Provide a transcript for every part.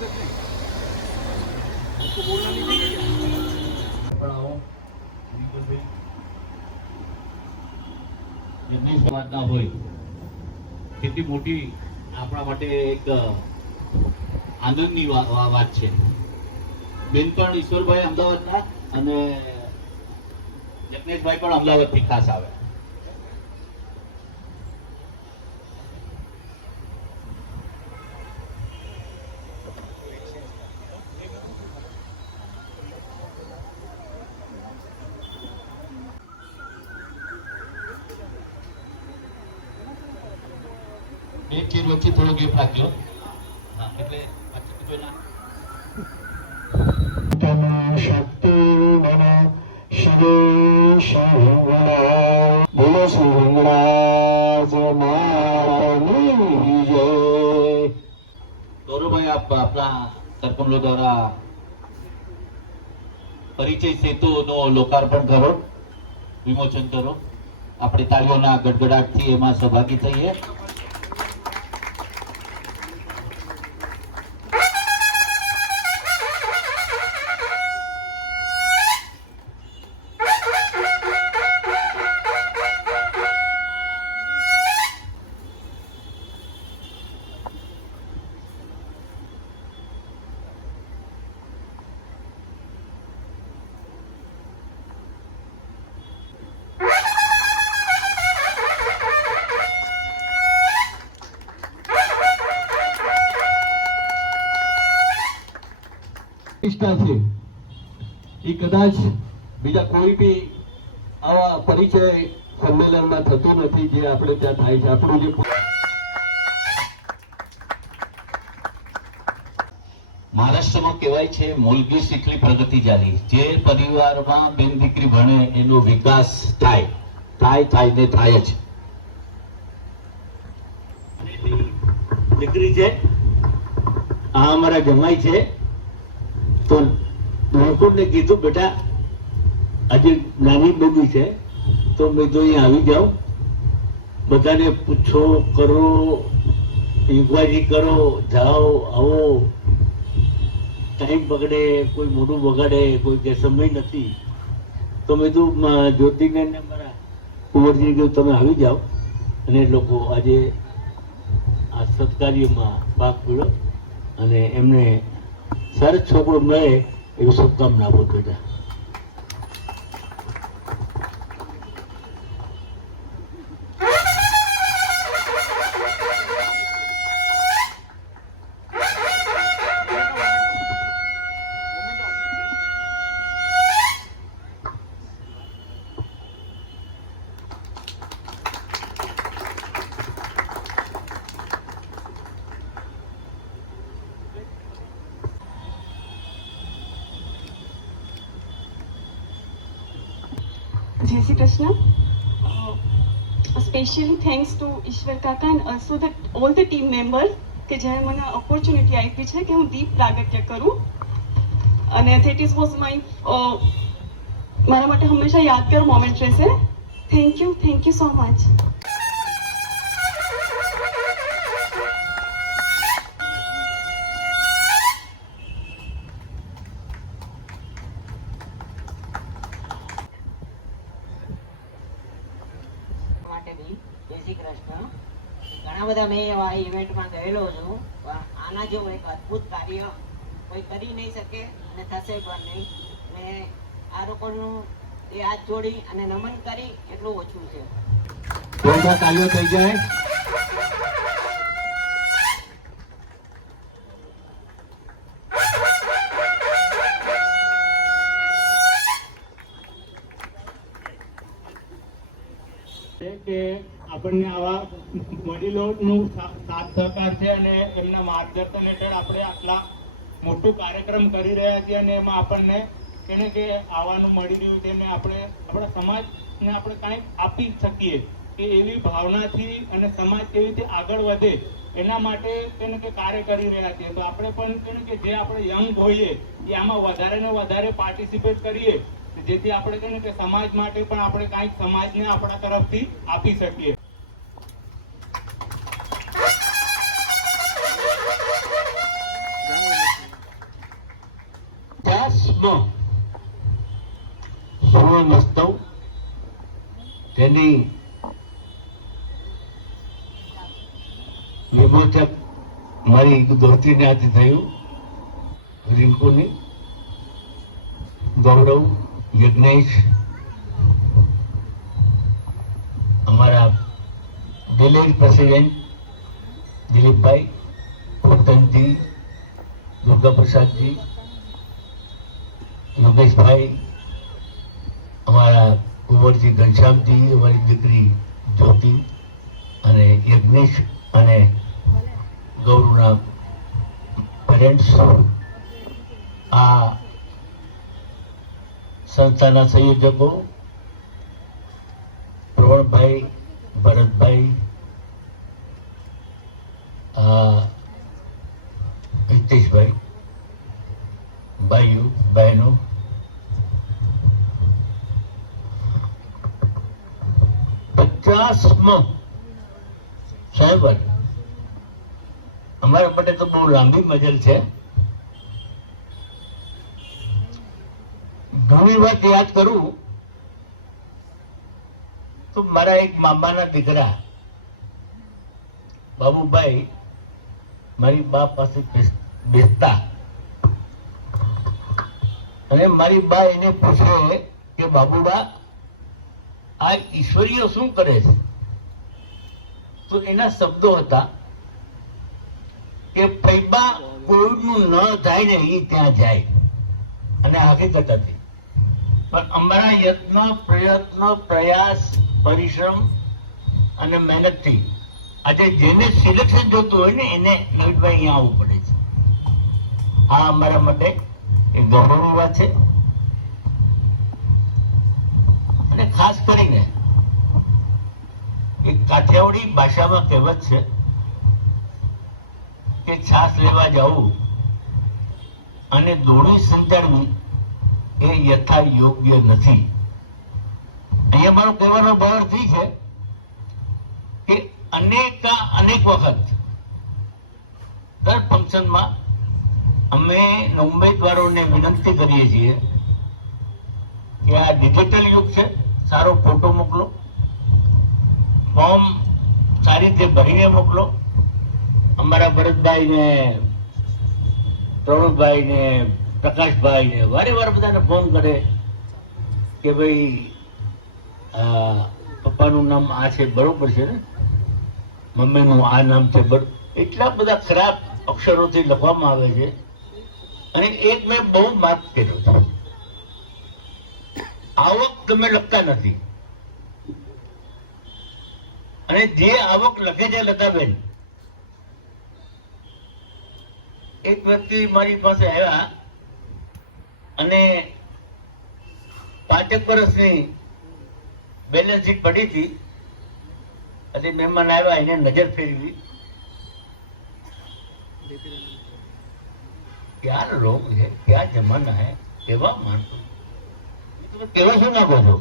કેટલી મોટી આપણા માટે એક આનંદની વાત છે. બેન પણ ઈશ્વરભાઈ અમદાવાદના અને જગનેશભાઈ પણ અમદાવાદથી ખાસ આવે. એક ચીર વચ્ચે થોડો ગેપ રાખજો. હા, એટલે શક્તિ મન શિવે શિવંગણા બોલો શિવંગણા માતની જય. ગૌરવભાઈ, આપ આપના સરકમલો દ્વારા પરિચય સેતુનો લોકાર્પણ કરો, વિમોચન કરો. આપણે તાળીઓના ગડગડાટથી એમાં સહભાગી થઈએ. છે એ કદાચ બીજા કોઈ બી આવા પરિચય સંમેલનમાં થતું નથી જે આપણે ત્યાં થાય છે. આપણું જે મહારાષ્ટ્રમાં કહેવાય છે મૂલગી શીખલી પ્રગતિ જારી. જે પરિવારમાં બેન દીકરી ભણે એનો વિકાસ થાય ને થાય જ. દીકરી છે આ અમારા જમાઈ છે તો નોકરને કીધું બેટા આજે નાની બેબી છે તો મેં તો અહીંયા આવી જાઓ, બધાને પૂછો કરો, ઇન્ક્વાયરી કરો, જાઓ આવો, ટાઈમ બગડે, કોઈ મોઢું બગાડે, કોઈ કે સમય નથી. તો મેં તો જ્યોતિને મારા કુંવરજીને કહ્યું તમે આવી જાઓ અને લોકો આજે આ સત્કાર્યમાં ભાગ પડ્યો અને એમને સરસ છોકરો મળે એવી શુભકામના આપો બેટા. Jai Shri Krishna. Especially thanks to Ishwar Kaka and also all the team members કે જ્યારે મને ઓપોર્ચ્યુનિટી આપી છે કે હું દીપ પ્રાગટ્ય કરું અને that is was my મારા માટે હંમેશા યાદગાર મોમેન્ટ રહેશે. Thank you so much. જય શ્રી કૃષ્ણ. ઘણા બધા મેં એવા ઇવેન્ટમાં ગયેલો છું, પણ આના જેવું એક અદ્ભુત કાર્ય કોઈ કરી નહીં શકે અને થશે પણ નહીં. અને આ લોકોનું એ હાથ જોડી અને નમન કરી એટલું ઓછું છે. કાર્યો થઈ જાય. કે આપણને આવા વડીલોનું સાથ સહકાર છે અને એમના માર્ગદર્શન હેઠળ આપણે આટલા મોટું કાર્યક્રમ કરી રહ્યા છીએ અને એમાં આપણને કેને કે આવવાનું મળી રહ્યું છે અને આપણે આપણા સમાજને આપણે કાંઈક આપી શકીએ કે એવી ભાવનાથી અને સમાજ કેવી રીતે આગળ વધે એના માટે તેને કે કાર્ય કરી રહ્યા છીએ. તો આપણે પણ તેને કે જે આપણે યંગ હોઈએ એ આમાં વધારે ને વધારે પાર્ટિસિપેટ કરીએ જેથી આપણે કહીએ કે સમાજ માટે પણ આપણે કાંઈક સમાજને આપણા તરફથી આપી શકીએ. જેની વિમોચક મારી દોસ્તીને હાથે થયું, રિંકુની, ગૌરવ, યજ્ઞેશ, અમારા વિલેજ પ્રેસિડેન્ટ દિલીપભાઈ, પોતનજી, દુર્ગા પ્રસાદજી, યોગેશભાઈ, અમારા કુંવરજી ઘનશ્યામજી, અમારી દીકરી જ્યોતિ અને યજ્ઞેશ અને ગૌરવના પેરેન્ટ્સ, આ સંસ્થાના સંયોજકો પ્રવણભાઈ, ભરતભાઈ, હિતેશભાઈ, ભાઈઓ બહેનો, સાહેબ અમારા માટે તો બહુ લાંબી મજલ છે. ઘણી વાત યાદ કરું તો મારા એક મામાના દીકરા બાબુભાઈ મારી બા પાસે બેસતા અને મારી બા એને પૂછે કે બાબુબા આ ઈશ્વરીય શું કરે છે? તો એના શબ્દો હતા કે પૈબા કોઈનું ન થાય ને એ ત્યાં જાય, અને હકીકત હતી. પણ અમારા યત્ન, પ્રયત્ન, પ્રયાસ, પરિશ્રમ અને મહેનતથી આજે જેને સિલેક્શન જોતું હોય ને એને નવીનભાઈ અહીંયા આવવું પડે છે. આ અમારા માટે એક ગૌરવની વાત છે. અને ખાસ કરીને એક કાઠિયાવાડી ભાષામાં કહેવત છે કે છાસ લેવા જવું અને દોડી સંચારવી એ યથા યોગ્ય નથી. અહીંયા મારો કહેવાનો ભાવ એ છે કે અનેક વખત દર ફંક્શનમાં અમે ઉમેદવારોને વિનંતી કરીએ છીએ કે આ ડિજિટલ યુગ છે, સારો ફોટો મોકલો, ફોર્મ સારી રીતે ભરીને મોકલો. અમારા ભરતભાઈ ને પ્રણવભાઈ ને પ્રકાશભાઈ ને વારે વાર બધાને ફોન કરે કે ભાઈ પપ્પાનું નામ આ છે, બરોબર છે ને, મમ્મીનું આ નામ છે, એટલા બધા ખરાબ અક્ષરોથી લખવામાં આવે છે. અને એક મેં બહુ માર્ક કર્યો છે, આવક તમે લખતા નથી. અને જે આવક લખે છે લતાબેન, એક વ્યક્તિ મારી પાસે આવ્યા અને 5 વર્ષની બેલેન્સ શીટ પડી હતી. અને મહેમાન આવ્યા, એને નજર ફેરવી, क्या लोग है, क्या जमाना है, केवा मानतो તમે કેવા શું નાખો છો?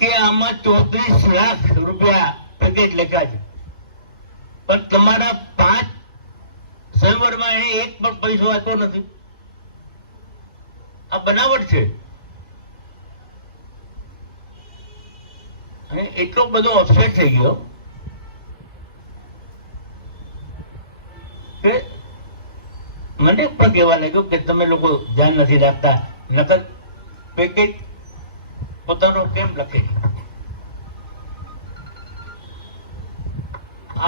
કે આમાં 34 લાખ રૂપિયા પેકેજ લખ્યા છે, પણ તમારા 5 સર્વરમાં એને એક પણ પૈસો આપ્યો નથી. આ બનાવટ છે. અને એટલો બધો અપસેટ થઈ ગયો કે મને પણ કહેવા લાગ્યું કે તમે લોકો ધ્યાન નથી રાખતા, નકલ પેકેજ પોતાનો કેમ લખે.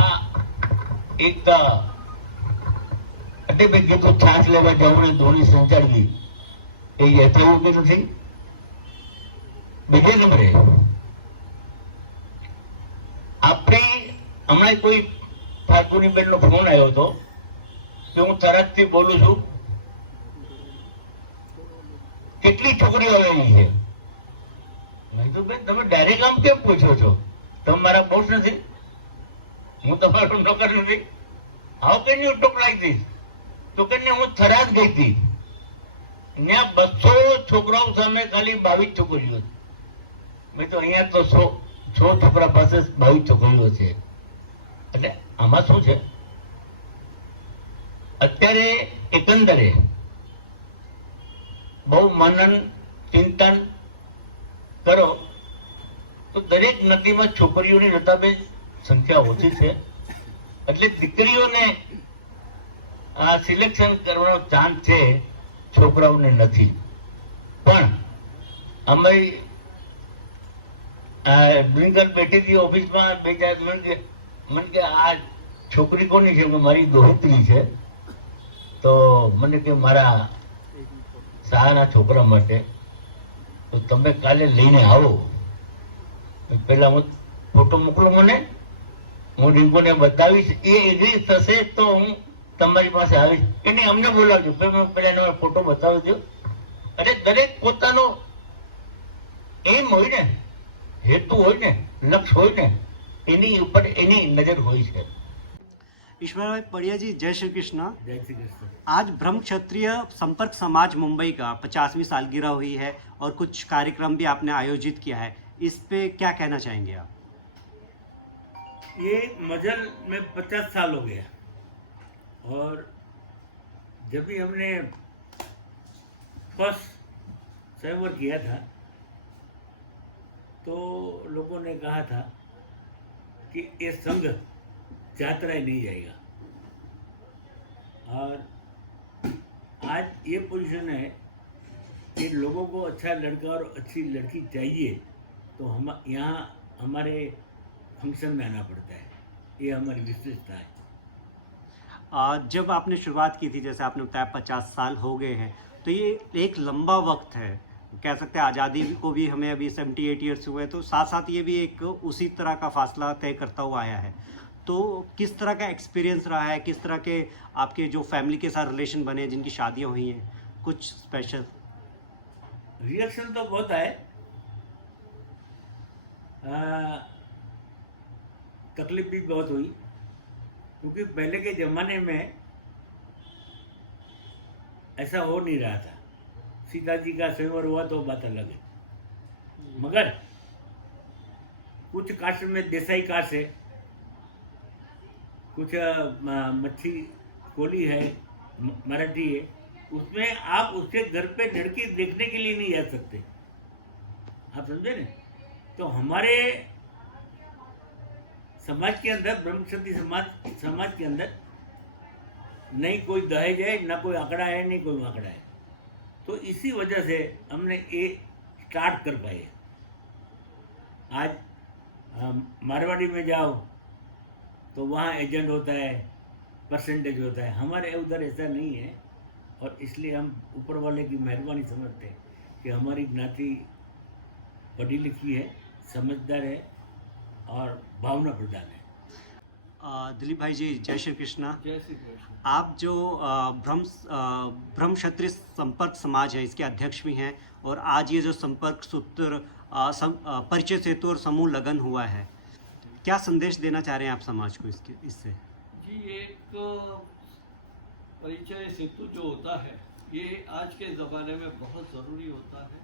આ એક એટલે મેં કીધું છાસ લેવા જવું ને ધોની સંચારવી એ યથાવું કે નથી. બીજે નંબરે આપણે હમણાં કોઈ ઠાકોરની બેન નો ફોન આવ્યો હતો કે હું તરતથી બોલું છું, કેટલી છોકરીઓ આવેલી છે. મેં તો બેન તમે ડાયરેક્ટ આમ કેમ પૂછો છો? તમે મારા બોસ નથી, હું તમારો નોકર નથી. How can you talk like this? તો કે હું થરાદ ગઈ હતી, ત્યાં 200 છોકરાઓ સામે ખાલી 22 છોકરીઓ. મેં તો અહીંયા તો 100 છોકરા પાસે 22 છોકરીઓ છે. એટલે આમાં શું છે, અત્યારે એકંદરે બહુ મનન ચિંતન કરો તો દરેક નદીમાં છોકરીઓની રતાબેન સંખ્યા ઓછી છે, એટલે દીકરીઓને આ સિલેક્શન કરવાનો ચાન્સ છે, છોકરાઓને નથી. પણ અમારી ડ્રિંકર બેઠી હતી ઓફિસમાં, બે ચાર મને કે આ છોકરી કોની છે? મારી દોહિત્રી છે. તો મને કે મારા શાળાના છોકરા માટે, તો તમે કાલે લઈને આવો. પેલા હું ફોટો મોકલો મને, હું રિંકોને બતાવીશ, એ એગ્રી થશે તો હું તમારી પાસે આવીશ. કે નહીં અમને બોલાવજો, પેલા એનો ફોટો બતાવી દો. અરે દરેક પોતાનો એમ હોય ને, હેતુ હોય ને, લક્ષ્ય હોય ને, એની ઉપર એની નજર હોય છે. ईश्वर भाई पड़िया जी, जय श्री कृष्णा। જય શ્રી કૃષ્ણ. आज ब्रह्म क्षत्रिय संपर्क समाज मुंबई का 50वीं सालगिरह हुई है और कुछ कार्यक्रम भी आपने आयोजित किया है, इस पे क्या कहना चाहेंगे आप? ये मजल में 50 साल हो गया, और जब भी हमने फर्स्ट स्वयंवर किया था तो लोगों ने कहा था कि ये संघ यात्रा ही नहीं जाएगा, और आज ये पोजीशन है कि लोगों को अच्छा लड़का और अच्छी लड़की चाहिए तो हम यहाँ हमारे फंक्शन में आना पड़ता है। ये हमारी विशेषता है। जब आपने शुरुआत की थी, जैसे आपने बताया 50 साल हो गए हैं, तो ये एक लंबा वक्त है, कह सकते हैं। आज़ादी को भी हमें अभी 78 ईयर्स हुए, तो साथ साथ ये भी एक उसी तरह का फासला तय करता हुआ आया है। तो किस तरह का एक्सपीरियंस रहा है, किस तरह के आपके जो फैमिली के साथ रिलेशन बने, जिनकी शादियां हुई हैं, कुछ स्पेशल रिएक्शन तो बहुत आए, तकलीफ भी बहुत हुई, क्योंकि पहले के ज़माने में ऐसा हो नहीं रहा था। सीता जी का स्वयंवर हुआ तो बात अलग है, मगर कुछ कास्ट में देसाई कास्ट है, कुछ मच्छी कोली है, मराठी है, उसमें आप उसके घर पे लड़की देखने के लिए नहीं जा सकते। आप समझे ना? तो हमारे समाज के अंदर, ब्रह्म क्षत्रिय समाज के अंदर नहीं कोई दहेज है, ना कोई आंकड़ा है, नहीं कोई आंकड़ा है। तो इसी वजह से हमने ये स्टार्ट कर पाए। आज मारवाड़ी में जाओ तो वहाँ एजेंट होता है, परसेंटेज होता है, हमारे उधर ऐसा नहीं है, और इसलिए हम ऊपर वाले की मेहरबानी समझते हैं कि हमारी ज्ञाति पढ़ी लिखी है, समझदार है और भावना प्रधान है। दिलीप भाई जी, जय श्री कृष्णा। जय श्री कृष्ण। आप जो ब्रह्म क्षत्रिय संपर्क समाज है, इसके अध्यक्ष भी हैं, और आज ये जो संपर्क सूत्र परिचय सेतु और समूह लगन हुआ है, क्या संदेश देना चाह रहे हैं आप समाज को इससे? जी, एक परिचय सेतु जो होता है, ये आज के ज़माने में बहुत ज़रूरी होता है।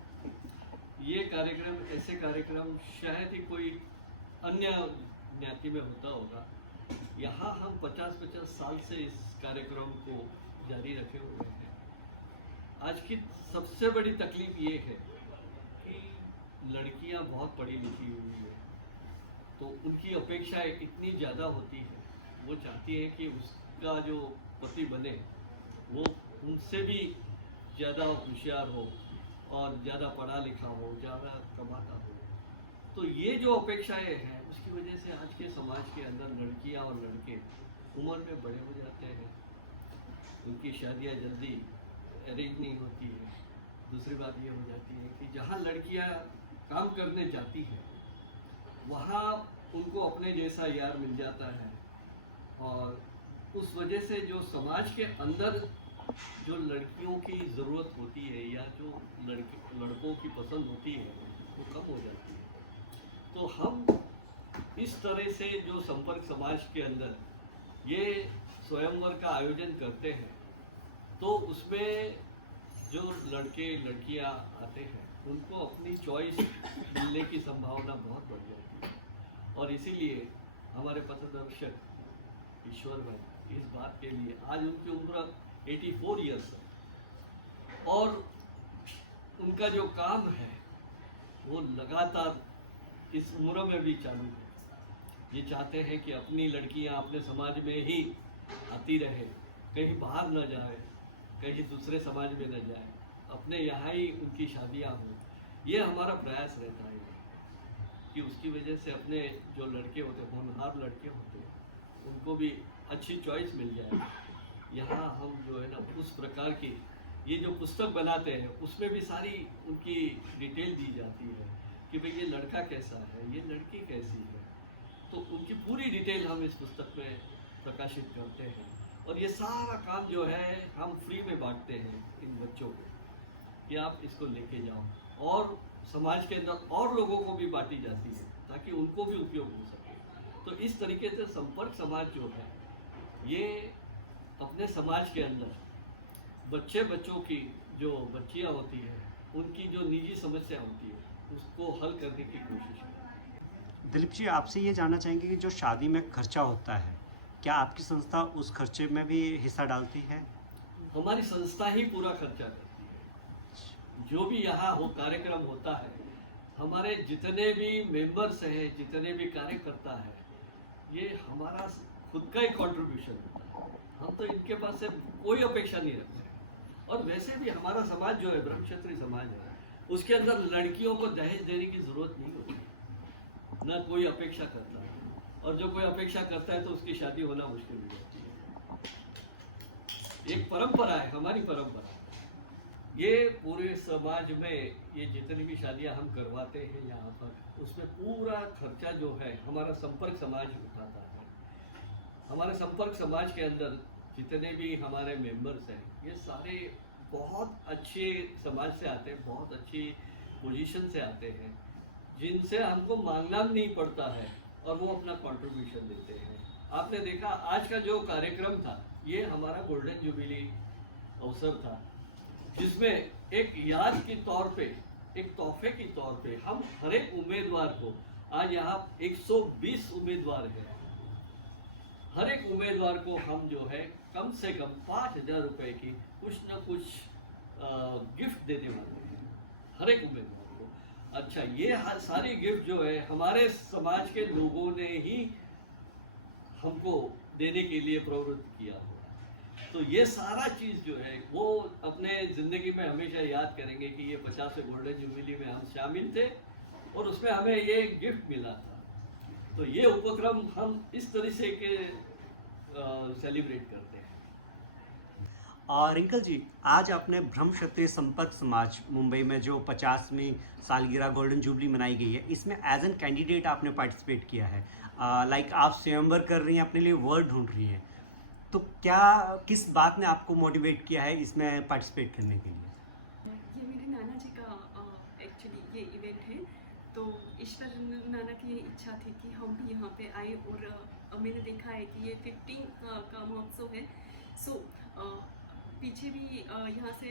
ये कार्यक्रम, ऐसे कार्यक्रम शायद ही कोई अन्य ज्ञाति में होता होगा। यहाँ हम 50-50 साल से इस कार्यक्रम को जारी रखे हुए हैं। आज की सबसे बड़ी तकलीफ ये है कि लड़कियाँ बहुत पढ़ी लिखी हुई है, तो उनकी अपेक्षाएं इतनी ज़्यादा होती है, वो चाहती है कि उसका जो पति बने वो उनसे भी ज़्यादा होशियार हो और ज़्यादा पढ़ा लिखा हो, ज़्यादा कमाता हो। तो ये जो अपेक्षाएं हैं, उसकी वजह से आज के समाज के अंदर लड़कियां और लड़के उम्र में बड़े हो जाते हैं, उनकी शादियां जल्दी अरेंज नहीं होती है। दूसरी बात ये हो जाती है कि जहाँ लड़कियां काम करने जाती हैं वहाँ उनको अपने जैसा यार मिल जाता है, और उस वजह से जो समाज के अंदर जो लड़कियों की ज़रूरत होती है या जो लड़कों की पसंद होती है वो कम हो जाती है। तो हम इस तरह से जो संपर्क समाज के अंदर ये स्वयंवर का आयोजन करते हैं, तो उसमें जो लड़के लड़कियां आते हैं उनको अपनी चॉइस मिलने की संभावना बहुत बढ़ जाती है, और इसीलिए हमारे पथदर्शक ईश्वर भाई इस बात के लिए, आज उनकी उम्र 84 ईयर्स है, और उनका जो काम है वो लगातार इस उम्र में भी चालू है। ये चाहते हैं कि अपनी लड़कियां अपने समाज में ही आती रहे, कहीं बाहर न जाए, कहीं दूसरे समाज में न जाए, अपने यहाँ ही उनकी शादियाँ हों। ये हमारा प्रयास रहता है कि उसकी वजह से अपने जो लड़के होते हैं, होनहार लड़के होते हैं, उनको भी अच्छी चॉइस मिल जाए। यहाँ हम जो है ना उस प्रकार की ये जो पुस्तक बनाते हैं उसमें भी सारी उनकी डिटेल दी जाती है कि भाई ये लड़का कैसा है, ये लड़की कैसी है, तो उनकी पूरी डिटेल हम इस पुस्तक में प्रकाशित करते हैं। और ये सारा काम जो है हम फ्री में बांटते हैं इन बच्चों को कि आप इसको लेके जाओ, और समाज के अंदर और लोगों को भी बांटी जाती है ताकि उनको भी उपयोग हो सके। तो इस तरीके से संपर्क समाज जो है ये अपने समाज के अंदर बच्चों की जो बच्चियां होती है उनकी जो निजी समस्या होती है उसको हल करने की कोशिश है। दिलीप जी, आपसे ये जानना चाहेंगे कि जो शादी में खर्चा होता है, क्या आपकी संस्था उस खर्चे में भी हिस्सा डालती है? हमारी संस्था ही पूरा खर्चा करती है। जो भी यहाँ हो कार्यक्रम होता है, हमारे जितने भी मेंबर्स हैं, जितने भी कार्यकर्ता हैं, ये हमारा खुद का ही कंट्रीब्यूशन होता है। हम तो इनके पास से कोई अपेक्षा नहीं रखते। और वैसे भी हमारा समाज जो है ब्रह्मक्षत्रिय समाज है, उसके अंदर लड़कियों को दहेज देने की जरूरत नहीं होती, न कोई अपेक्षा करता है, और जो कोई अपेक्षा करता है तो उसकी शादी होना मुश्किल हो जाती है। एक परंपरा है, हमारी परंपरा। ये पूरे समाज में ये जितनी भी शादियां हम करवाते हैं यहाँ पर, उसमें पूरा खर्चा जो है हमारा संपर्क समाज उठाता है। हमारे संपर्क समाज के अंदर जितने भी हमारे मेंबर्स हैं, ये सारे बहुत अच्छे समाज से आते हैं, बहुत अच्छी पोजीशन से आते हैं, जिनसे हमको मांगना नहीं पड़ता है, और वो अपना कंट्रीब्यूशन देते हैं। आपने देखा आज का जो कार्यक्रम था, ये हमारा गोल्डन जुबिली अवसर था, जिसमें एक याद के तौर पे, एक तोहफे के तौर पे हम हर एक उम्मीदवार को, आज यहाँ 120 उम्मीदवार हैं, हर एक उम्मीदवार को हम जो है कम से कम 5,000 रुपए की कुछ न कुछ गिफ्ट देने वाले हैं हर एक उम्मीदवार को। अच्छा, ये सारी गिफ्ट जो है हमारे समाज के लोगों ने ही हमको देने के लिए प्रवृत्त किया हुआ है। तो ये सारा चीज़ जो है वो अपने ज़िंदगी में हमेशा याद करेंगे कि ये 50वें गोल्डन जुबिली में हम शामिल थे और उसमें हमें ये गिफ्ट मिला था। तो ये उपक्रम हम इस तरह से के सेलिब्रेट करते हैं। और रिंकल जी, आज आपने ब्रह्म क्षत्रिय संपर्क समाज मुंबई में जो 50वीं सालगिरह गोल्डन जुबली मनाई गई है, इसमें एज एन कैंडिडेट आपने पार्टिसिपेट किया है। लाइक आप स्वयंवर कर रही हैं, अपने लिए वर्ड ढूंढ रही हैं, तो क्या किस बात ने आपको मोटिवेट किया है इसमें पार्टिसिपेट करने के लिए? ये मेरे नाना जी का एक्चुअली ये इवेंट है, तो ईश्वर नाना की ये इच्छा थी कि हम भी यहाँ पे आए, और मैंने देखा है कि ये 15 का महोत्सव है। सो पीछे भी यहाँ से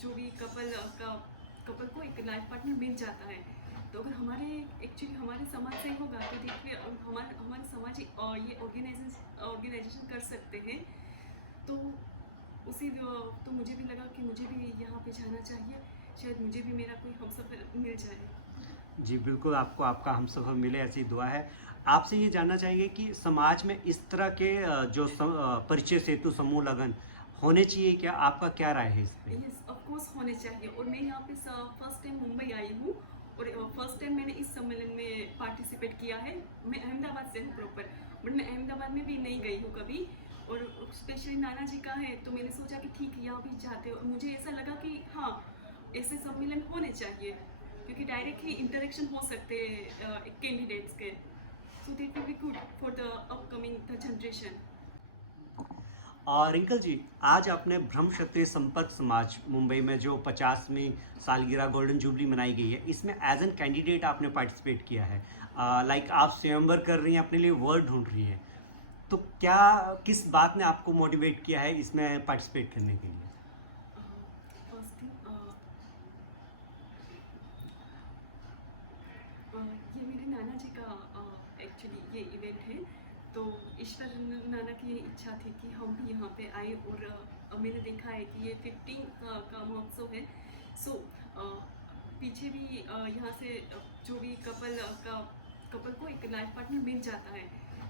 जो भी कपल को एक लाइफ पार्टनर मिल जाता है, तो अगर हमारे समाज से होगा तो देखिए हमारे समाज ये ऑर्गेनाइजेशन कर सकते हैं। तो तो मुझे भी लगा कि मुझे भी यहाँ पे जाना चाहिए, शायद मुझे भी मेरा कोई हमसफर मिल जाए। जी बिल्कुल, आपको आपका हमसफर मिले, ऐसी दुआ है। आपसे ये जानना चाहेंगे कि समाज में इस तरह के जो परिचय सेतु समूह लगन होने चाहिए, क्या आपका क्या राय है इस पे? यस, ऑफ कोर्स होने चाहिए। और मैं यहाँ पे फर्स्ट टाइम मुंबई आई हूँ, और फर्स्ट टाइम मैंने इस सम्मेलन में पार्टिसिपेट किया है। मैं अहमदाबाद से हूँ प्रॉपर, बट मैं अहमदाबाद में भी नहीं गई हूँ कभी, और स्पेशली नाना जी का है तो मैंने सोचा कि ठीक है यहाँ भी जाते, और मुझे ऐसा लगा कि हाँ ऐसे सम्मेलन होने चाहिए, क्योंकि डायरेक्ट ही इंटरेक्शन हो सकते हैं कैंडिडेट्स के, so that will be good for the upcoming the generation. और रिंकल जी, आज आपने ब्रह्म क्षत्रिय संपर्क समाज मुंबई में जो 50वीं सालगिरह गोल्डन जुबली मनाई गई है, इसमें एज एन कैंडिडेट आपने पार्टिसिपेट किया है। लाइक आप स्वयंवर कर रही हैं, अपने लिए वर्ड ढूंढ रही हैं, तो क्या किस बात ने आपको मोटिवेट किया है इसमें पार्टिसिपेट करने के लिए? फर्स्ट थिंग, ये मेरे नाना जी का एक्चुअली ये इवेंट है, तो ईश्वर नाना की ये इच्छा थी कि हम भी यहाँ पे आए, और मैंने देखा है कि ये 15 का महोत्सव है। सो पीछे भी यहाँ से जो भी कपल को एक लाइफ पार्टनर मिल जाता है,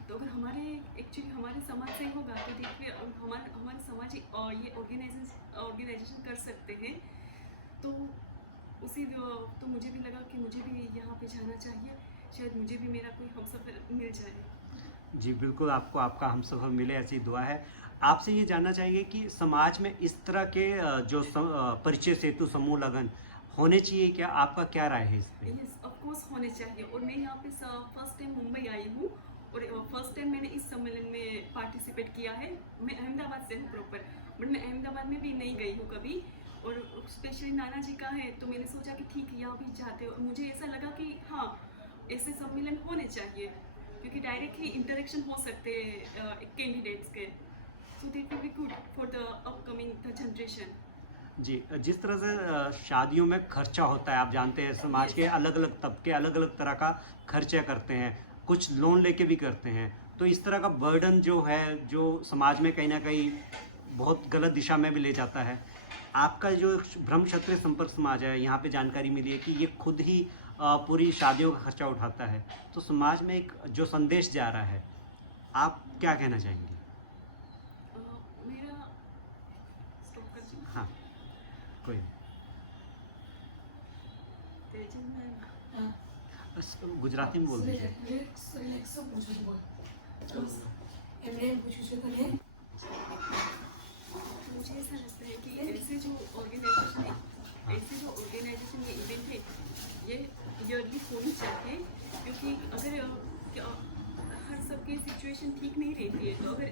तो अगर हमारे समाज से होगा तो देखिए हमारे समाज ये ऑर्गेनाइजेशन कर सकते हैं। तो तो मुझे भी लगा कि मुझे भी यहाँ पे जाना चाहिए, शायद मुझे भी मेरा कोई हमसफर मिल जाए। जी बिल्कुल, आपको आपका हमसफ़र मिले ऐसी दुआ है। आपसे ये जानना चाहेंगे कि समाज में इस तरह के जो परिचय सेतु समूह लगन होने चाहिए क्या? आपका क्या राय है इस पे? यस ऑफ कोर्स होने चाहिए। और मैं यहाँ पे फर्स्ट टाइम मुंबई आई हूँ और फर्स्ट टाइम मैंने इस सम्मेलन में पार्टिसिपेट किया है। मैं अहमदाबाद से हूँ प्रॉपर, बट मैं अहमदाबाद में भी नहीं गई हूँ कभी, और स्पेशली नाना जी का है तो मैंने सोचा कि ठीक है यहाँ भी जाते हो। और मुझे ऐसा लगा कि हाँ, ऐसे सम्मेलन होने चाहिए क्योंकि डायरेक्टली इंटरेक्शन हो सकते हैं कैंडिडेट्स के, so that will be good for the upcoming the generation. जी, जिस तरह से शादियों में खर्चा होता है, आप जानते हैं समाज के अलग अलग तबके अलग अलग तरह का खर्चा करते हैं, कुछ लोन लेके भी करते हैं, तो इस तरह का बर्डन जो है जो समाज में कहीं ना कहीं बहुत गलत दिशा में भी ले जाता है। आपका जो ब्रह्म क्षत्रिय संपर्क समाज है, यहाँ पे जानकारी मिली है कि ये खुद ही पूरी शादियों का खर्चा उठाता है, तो समाज में एक जो संदेश जा रहा है, आप क्या कहना चाहेंगे? मेरा स्टॉप कर दूं? हाँ, कोई नहीं। तेजल मैम, बस गुजराती में बोल दीजिए। मुझे ऐसा लगता है कि ऐसे जो ऑर्गेनाइजेशन ये इवेंट है ये ईयरली होनी चाहिए, क्योंकि अगर हर सबकी सिचुएशन ठीक नहीं रहती है, तो अगर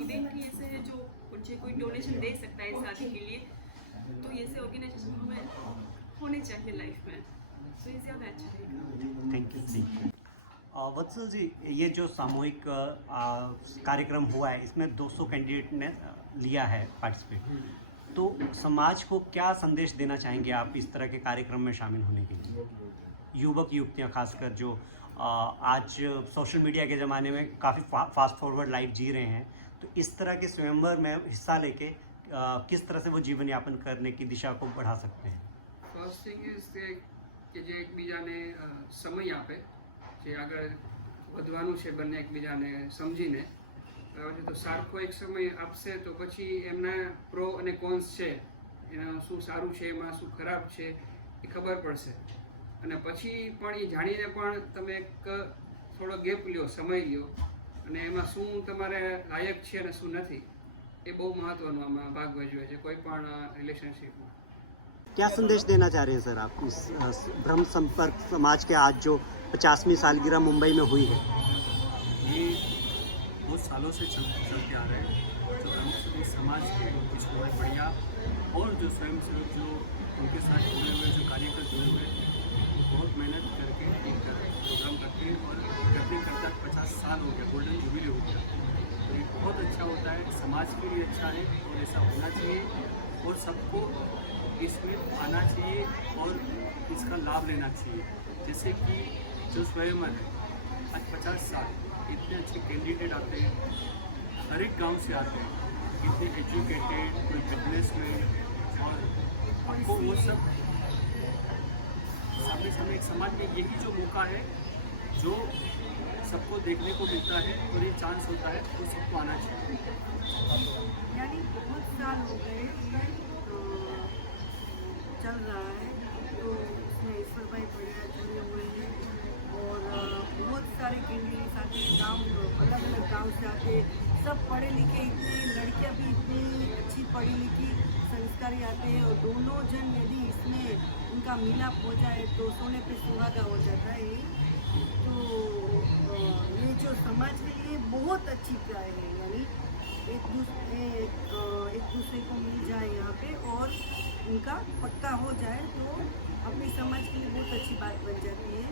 इवेंट ही ऐसे है जो मुझे कोई डोनेशन दे सकता है शादी के लिए, तो ऐसे ऑर्गेनाइजेशन हमें होने चाहिए लाइफ में, तो ये ज़्यादा अच्छा रहेगा। थैंक यू जी। वत्सल जी, ये जो सामूहिक कार्यक्रम हुआ है इसमें 200 कैंडिडेट ने लिया है पार्टिसिपेट, तो समाज को क्या संदेश देना चाहेंगे आप इस तरह के कार्यक्रम में शामिल होने के लिए? युवक युवतियाँ खासकर जो आज सोशल मीडिया के ज़माने में काफ़ी फास्ट फॉरवर्ड लाइफ जी रहे हैं, तो इस तरह के स्वयंवर में हिस्सा लेके किस तरह से वो जीवन यापन करने की दिशा को बढ़ा सकते हैं? ફર્સ્ટ થિંગ ઇઝ કે જે એકબીજાને સમય આપે, જે આગળ વધવાનું છે બંને એકબીજાને સમજીને, બરાબર છે, તો સારખો એક સમય આપશે તો પછી એમના પ્રો અને કોન્સ છે, એના શું સારું છે એમાં શું ખરાબ છે એ ખબર પડશે, અને પછી પણ એ જાણીને પણ તમે એક થોડો ગેપ લ્યો, સમય લ્યો, અને એમાં શું તમારે લાયક છે અને શું નથી, એ બહુ મહત્ત્વનો આમાં ભાગ ભજવે છે કોઈ પણ રિલેશનશિપમાં। क्या संदेश देना चाह रहे हैं सर आप इस ब्रह्म संपर्क समाज के आज जो 50वीं सालगिरह मुंबई में हुई है? ये बहुत सालों से चलते आ रहे हैं, जो ब्रह्म समाज के कुछ बहुत बढ़िया और जो स्वयंसेवक जो उनके साथ जुड़े हुए जो कार्यकर जुड़े हुए वो बहुत मेहनत करके एक प्रोग्राम करते हैं, और करता 50 साल हो गया, गोल्डन जुबली हो गया, तो ये बहुत अच्छा होता है, समाज के लिए अच्छा है और ऐसा होना चाहिए और सबको इसमें आना चाहिए और इसका लाभ लेना चाहिए। जैसे कि जो स्वयंवर है, आज 50 साल इतने अच्छे कैंडिडेट आते हैं, हर एक गांव से आते हैं, इतने एजुकेटेड, कोई बिजनेस में, और आपको वो सब सामने सामने एक समाज में यही जो मौका है जो सबको देखने को मिलता है और ये चांस होता है तो सबको आना चाहिए। यानी बहुत साल हो गए चल रहा है, तो उसमें ईश्वर भाई बढ़िया जुड़े हुए हैं, और बहुत सारे कैंडिडेट्स आते हैं, गाँव अलग अलग गांव से आते हैं, सब पढ़े लिखे, इतनी लड़कियां भी इतनी अच्छी पढ़ी लिखी संस्कारी आते हैं, और दोनों जन यदि इसमें उनका मिलाप हो जाए तो सोने पे सुहागा हो जाता है। तो ये जो समाज के लिए बहुत अच्छी प्राय है, यानी एक दूसरे को मिल जाए यहाँ पे और उनका पक्का हो जाए तो अपने समाज के लिए बहुत अच्छी बात बन जाती है।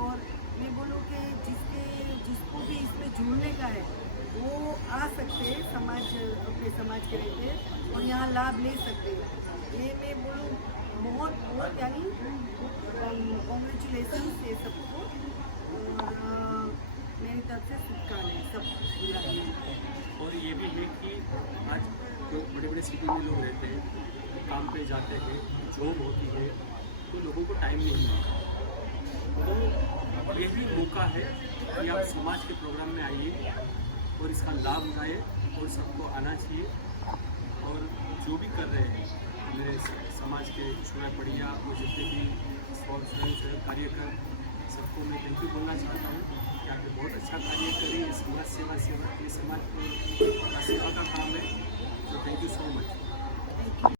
और मैं बोलूँ कि जिसको भी इसमें जुड़ने का है वो आ सकते हैं, अपने समाज के रहते और यहाँ लाभ ले सकते हैं। ये मैं बोलूँ बहुत यानी कॉन्ग्रेचुलेसन है सबको, और मेरी तरफ से शुभकामनाएं सबको। और ये भी है कि आज जो बड़े बड़े सिटी में लोग रहते हैं, काम पे जाते हैं, जॉब होती है, तो लोगों को टाइम नहीं मिलता। तो यही मौका है कि आप समाज के प्रोग्राम में आइए और इसका लाभ उठाइए और सबको आना चाहिए। और जो भी कर रहे हैं मेरे समाज के छोटा बढ़िया और जितने भी स्वयं कार्यकर, सबको मैं थैंक यू बोलना चाहता हूँ कि आपने बहुत अच्छा कार्य करें। समाज सेवा ये समाज को सेवा का काम है। तो थैंक यू सो मच।